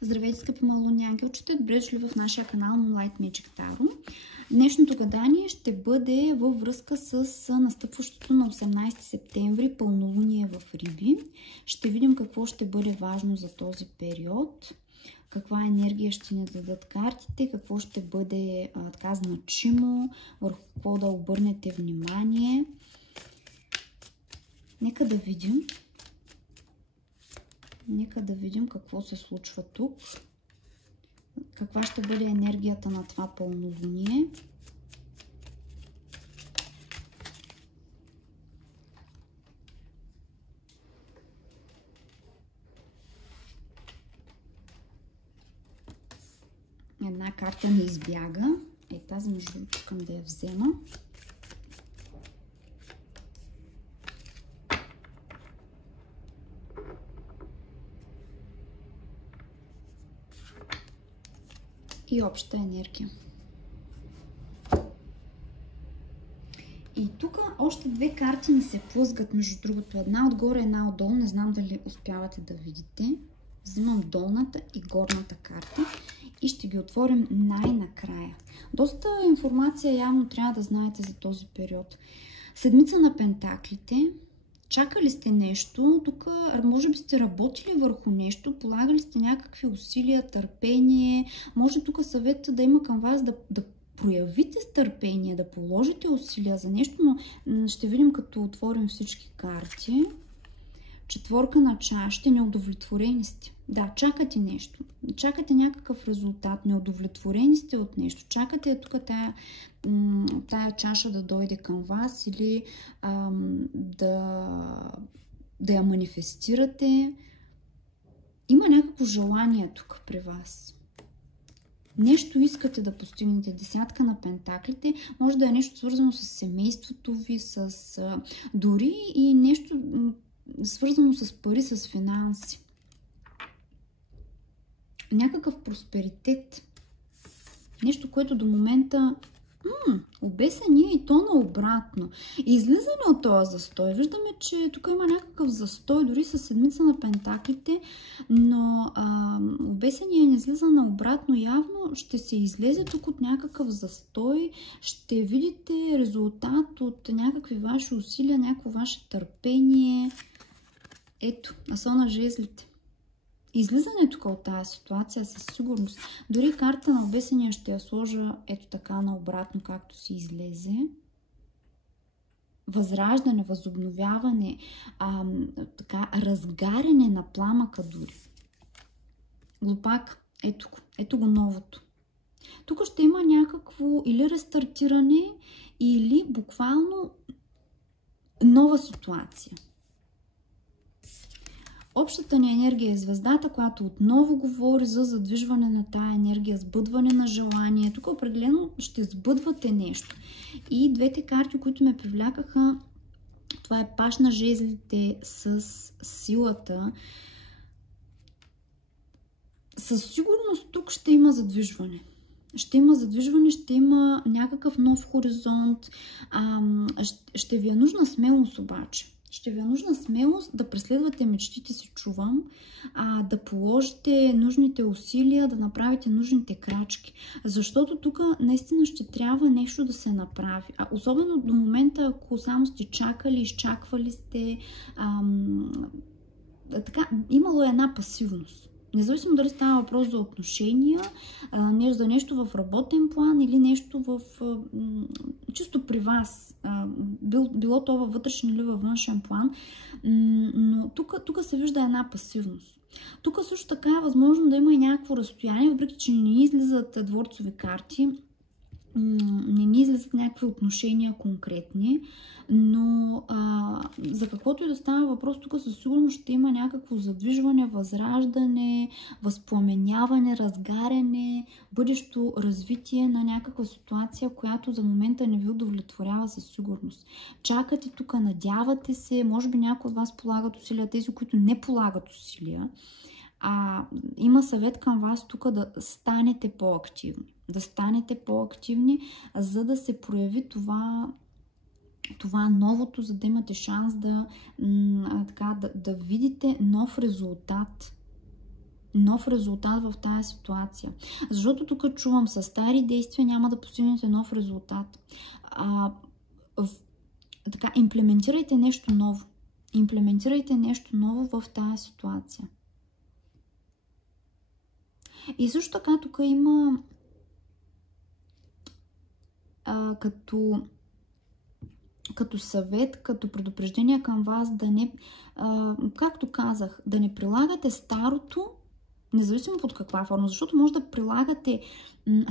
Здравейте, скъпи малуни ангелчета! Добре дошли в нашия канал Moonlight Magic Tarot. Днешното гадание ще бъде във връзка с настъпващото на 18 септември пълнолуние в Риби. Ще видим какво ще бъде важно за този период, каква енергия ще ни дадат картите, какво ще бъде така значимо, върху какво да обърнете внимание. Нека да видим. Нека да видим какво се случва тук. Каква ще бъде енергията на това пълнолуние. Една карта не избяга. Тази между другото искам да я взема. И обща енергия. И тук още две карти ни се плъзгат, между другото. Една отгоре, една отдолу. Не знам дали успявате да видите. Взимам долната и горната карта и ще ги отворим най-накрая. Доста информация явно трябва да знаете за този период. Седмица на пентаклите. Чакали сте нещо, тук може би сте работили върху нещо, полагали сте някакви усилия, търпение. Може тук съвета да има към вас да проявите търпение, да положите усилия за нещо, но ще видим като отворим всички карти. Четворка на чашите, неудовлетворени сте. Да, чакате нещо. Чакате някакъв резултат, неудовлетворени сте от нещо. Чакате тук тая чаша да дойде към вас или да я манифестирате. Има някакво желание тук при вас. Нещо искате да постигнете. Десятка на пентаклите. Може да е нещо свързано с семейството ви, дори и нещо свързано с пари, с финанси. Някакъв просперитет. Нещо, което до момента обесение и то наобратно. Излизане от този застой. Виждаме, че тук има някакъв застой, дори с седмица на пентаклите, но обесение не излиза наобратно. Явно ще се излезе тук от някакъв застой. Ще видите резултат от някакви ваши усилия, някакво ваше търпение. Ето, асо на жезлите. Излизането от тази ситуация със сигурност. Дори карта на обесения ще я сложа ето така наобратно, както си излезе. Възраждане, възобновяване, така, разгаряне на пламъка дори. Глупак, ето го новото. Тук ще има някакво или рестартиране, или буквално нова ситуация. Общата ни енергия е звездата, която отново говори за задвижване на тая енергия, сбъдване на желание. Тук определено ще сбъдвате нещо. И двете карти, които ме привлякаха, това е паш на жезлите с силата. Със сигурност тук ще има задвижване. Ще има задвижване, ще има някакъв нов хоризонт. Ще ви е нужна смелост обаче. Ще ви е нужна смелост да преследвате мечтите си, чувам, да положите нужните усилия, да направите нужните крачки. Защото тук наистина ще трябва нещо да се направи. Особено до момента, ако само сте чакали, изчаквали сте, така, имало е една пасивност. Независимо дали става въпрос за отношения, за нещо в работен план или нещо чисто при вас. Било то във вътрешен или във външен план. Но тук се вижда една пасивност. Тук също така е възможно да има и някакво разстояние, въпреки че не ни излизат дворцови карти, не ни излизат някакви отношения конкретни, но за каквото и да става въпрос, тук със сигурност ще има някакво задвижване, възраждане, възпламеняване, разгаряне, бъдещо развитие на някаква ситуация, която за момента не ви удовлетворява със сигурност. Чакате тук, надявате се, може би някои от вас полагат усилия, тези, които не полагат усилия. Има съвет към вас тук да станете по-активни. Да станете по-активни, за да се прояви това новото, за да имате шанс да видите нов резултат. нов резултат в тази ситуация. Защото тук чувам, със стари действия няма да постигнете нов резултат. Така, имплементирайте нещо ново. Имплементирайте нещо ново в тази ситуация. И също така тук има като съвет, като предупреждение към вас да не, както казах, да не прилагате старото, независимо под каква форма, защото може да прилагате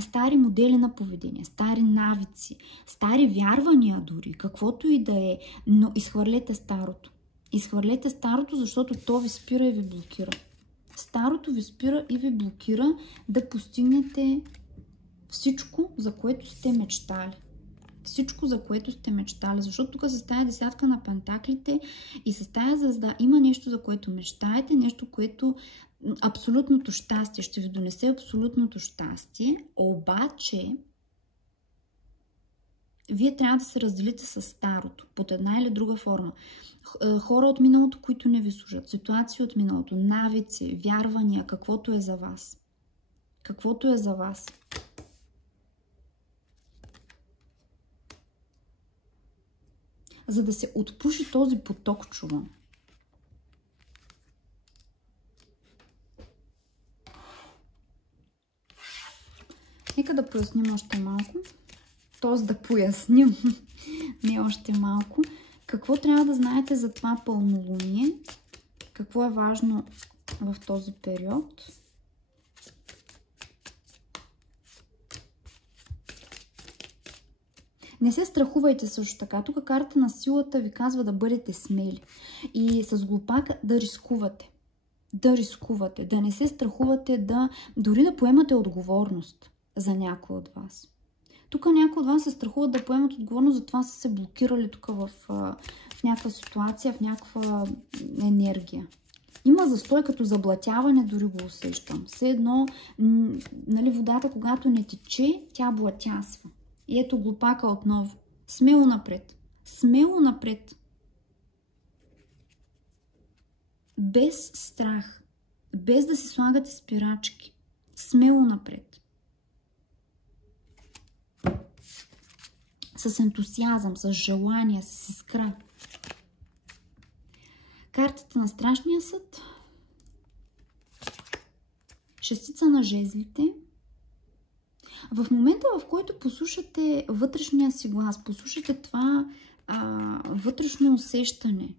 стари модели на поведение, стари навици, стари вярвания дори, каквото и да е, но изхвърлете старото. Изхвърлете старото, защото то ви спира и ви блокира. Старото ви спира и ви блокира да постигнете всичко, за което сте мечтали. Всичко, за което сте мечтали. Защото тук с тая десятка на пентаклите и с тая звезда има нещо, за което мечтаете, нещо, което абсолютното щастие ще ви донесе абсолютното щастие, обаче вие трябва да се разделите с старото, под една или друга форма. Хора от миналото, които не ви служат, ситуации от миналото, навици, вярвания, каквото е за вас. Каквото е за вас. За да се отпуши този поток, чувам. Нека да поясним още малко. Т.е. да поясним, не още малко. Какво трябва да знаете за това пълнолуние? Какво е важно в този период? Не се страхувайте също така. Тук карта на силата ви казва да бъдете смели. И с глупак да рискувате. Да рискувате. Да не се страхувате дори да поемате отговорност за някой от вас. Тук някои от вас се страхуват да поемат отговорност, затова са се блокирали тук в някаква ситуация, в някаква енергия. Има застой като заблатяване, дори го усещам. Все едно, нали, водата, когато не тече, тя блатясва. И ето глупака отново. Смело напред. Смело напред. Без страх. Без да си слагате спирачки. Смело напред. С ентусиазъм, с желание, с искра. Картата на страшния съд. Шестица на жезлите. В момента, в който послушате вътрешния си глас, послушате това вътрешно усещане,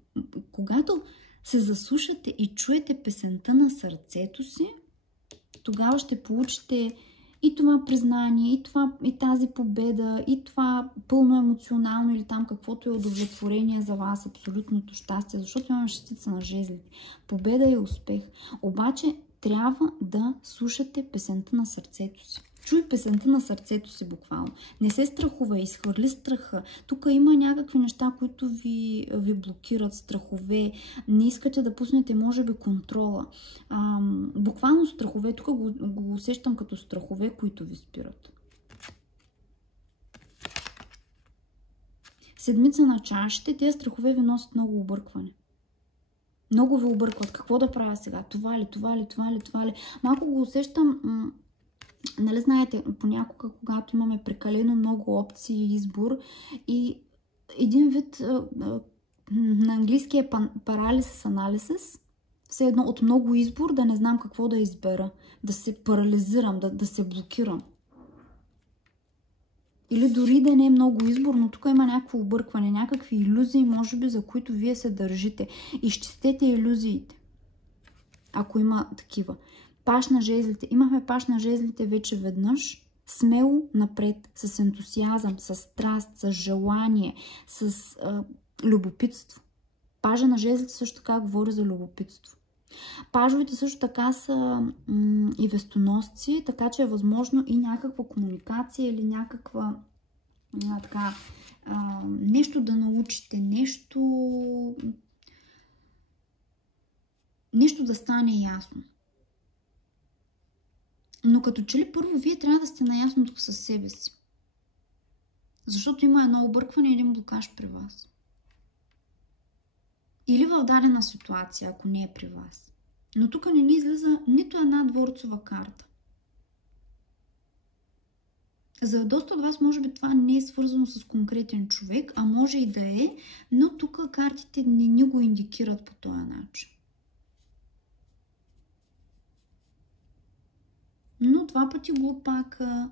когато се заслушате и чуете песента на сърцето си, тогава ще получите и това признание, и тази победа, и това пълно емоционално или там каквото е удовлетворение за вас, абсолютното щастие, защото имаме шестица на жезлите. Победа и успех. Обаче трябва да слушате песента на сърцето си. Чуй песента на сърцето си буквално. Не се страхува, изхвърли страха. Тук има някакви неща, които ви блокират, страхове. Не искате да пуснете, може би, контрола. Буквално страхове. Тук го усещам като страхове, които ви спират. Седмица на чашите. Тези страхове ви носят много объркване. Много ви объркват. Какво да правя сега? Това ли, това ли, това ли, това ли? Малко го усещам... Нали знаете, понякога, когато имаме прекалено много опции и избор и един вид на английски е paralysis analysis, все едно от много избор да не знам какво да избера, да се парализирам, да се блокирам. Или дори да не е много избор, но тук има някакво объркване, някакви илюзии, може би, за които вие се държите. Изчистете илюзиите, ако има такива. Паш на жезлите. Имахме паш на жезлите вече веднъж. Смело напред, с ентусиазъм, с страст, с желание, с любопитство. Пажа на жезлите също така говори за любопитство. Пажовете също така са и вестоносци, така че е възможно и някаква комуникация или някаква нещо да научите, нещо да стане ясно. Но като че ли първо вие трябва да сте наясно тук със себе си. Защото има едно объркване и един блокаж при вас. Или в дадена ситуация, ако не е при вас. Но тук не ни излиза нито една дворцова карта. За доста от вас може би това не е свързано с конкретен човек, а може и да е, но тук картите не ни го индикират по този начин. Но два пъти глупака,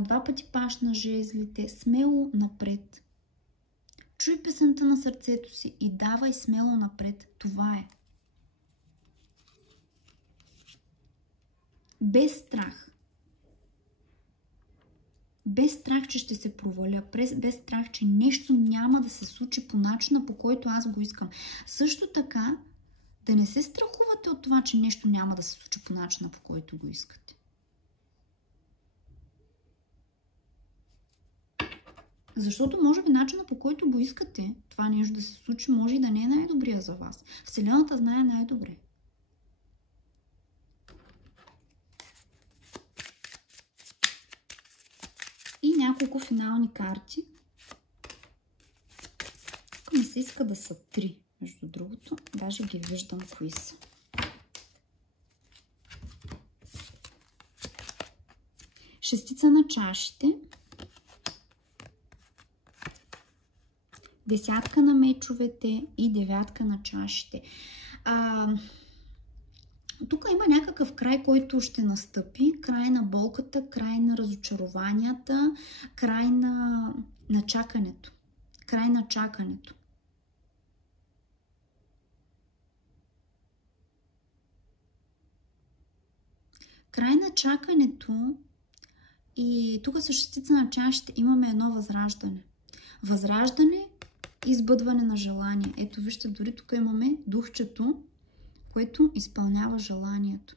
два пъти паш на жезлите, смело напред. Чуй песента на сърцето си и давай смело напред. Това е. Без страх. Без страх, че ще се проваля, без страх, че нещо няма да се случи по начина, по който аз го искам. Също така, да не се страхувате от това, че нещо няма да се случи по начина, по който го искате. Защото може би начина, по който го искате, това нещо да се случи, може и да не е най-добрия за вас. Вселената знае най-добре. И няколко финални карти. Тук ми се иска да са 3, между другото. Даже ги виждам кои са. Шестица на чашите. Десятка на мечовете и девятка на чашите. Тук има някакъв край, който ще настъпи. Край на болката, край на разочарованията, край на чакането. Край на чакането. Край на чакането и тук с шестица на чашите имаме едно възраждане. Възраждане и сбъдване на желание. Ето вижте, дори тук имаме духчето, което изпълнява желанието.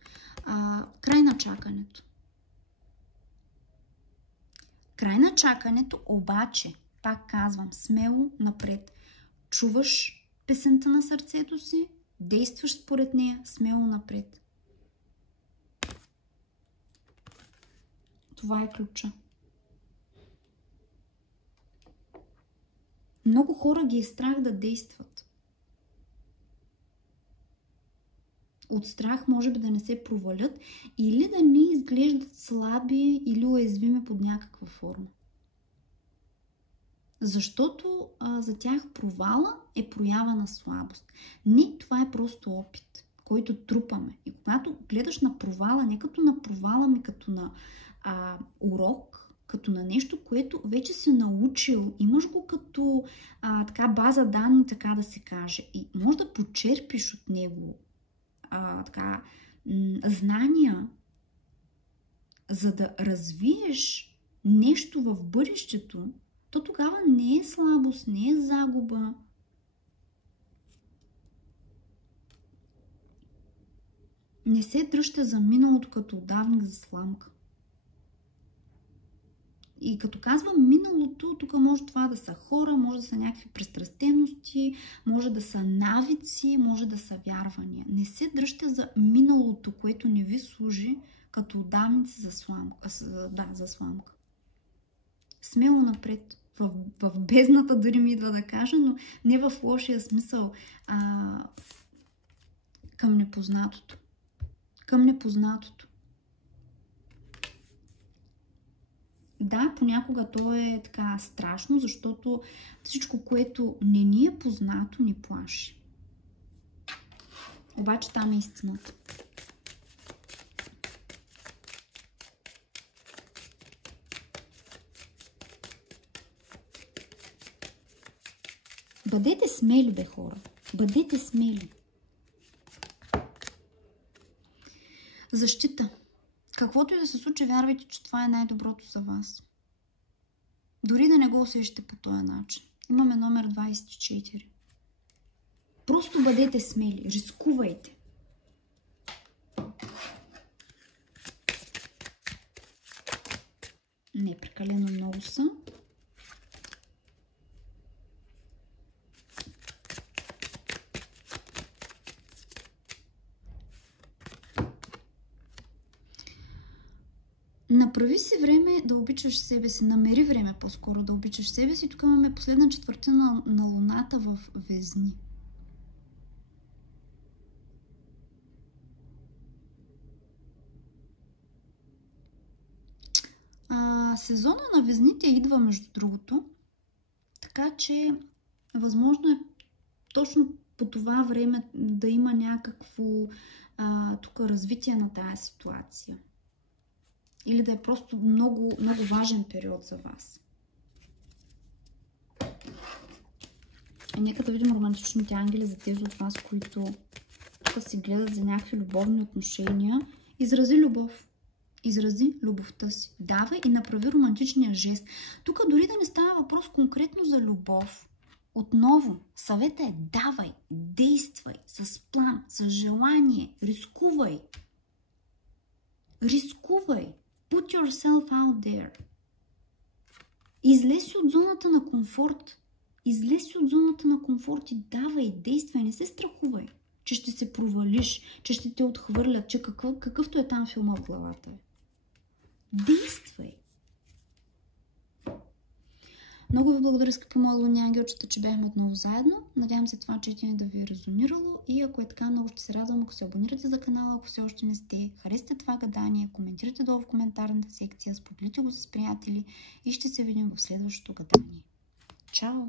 Край на чакането. Край на чакането, обаче, пак казвам, смело напред. Чуваш песента на сърцето си, действаш според нея, смело напред. Това е ключа. Много хора ги е страх да действат. От страх може би да не се провалят или да не изглеждат слаби или уязвими под някаква форма. Защото за тях провала е проява на слабост. Не, това е просто опит, който трупаме. И когато гледаш на провала, не като на провала ми, като на урок, като на нещо, което вече си научил, имаш го като така база данни, така да се каже. И може да почерпиш от него знания, за да развиеш нещо в бъдещето, то тогава не е слабост, не е загуба. Не се дръжте за миналото като удавник за сламка. И като казвам миналото, тук може това да са хора, може да са някакви пристрастености, може да са навици, може да са вярвания. Не се дръжте за миналото, което не ви служи като удавници за сламка. За сламка. Смело напред. В бездната дори ми идва да кажа, но не в лошия смисъл. Към непознатото. Към непознатото. Да, понякога то е така страшно, защото всичко, което не ни е познато, ни плаши. Обаче там е истината. Бъдете смели, бе, хора. Бъдете смели. Защита. Каквото и да се случи, вярвайте, че това е най-доброто за вас. Дори да не го усещате по този начин. Имаме номер 24. Просто бъдете смели. Рискувайте. Не прекалено много са. Направи си време да обичаш себе си. Намери време по-скоро да обичаш себе си. Тук имаме последна четвъртина на луната в Везни. Сезона на везните идва, между другото, така че възможно е точно по това време да има някакво тук развитие на тая ситуация. Или да е просто много, много важен период за вас. Нека да видим романтичните ангели за тези от вас, които тук се гледат за някакви любовни отношения. Изрази любов. Изрази любовта си. Давай и направи романтичния жест. Тук дори да не става въпрос конкретно за любов. Отново, съвета е давай, действай с план, с желание, рискувай. Рискувай. Put yourself out there. Излез си от зоната на комфорт. Излез си от зоната на комфорт и давай, действай, не се страхувай, че ще се провалиш, че ще те отхвърлят, че какъвто е там филма в главата. Действай! Много ви благодаря, скъпи мои лунни ангелчета, че бяхме отново заедно. Надявам се това четене да ви е резонирало и ако е така, много ще се радвам, ако се абонирате за канала, ако все още не сте, харесате това гадание, коментирайте долу в коментарната секция, споделите го с приятели и ще се видим в следващото гадание. Чао!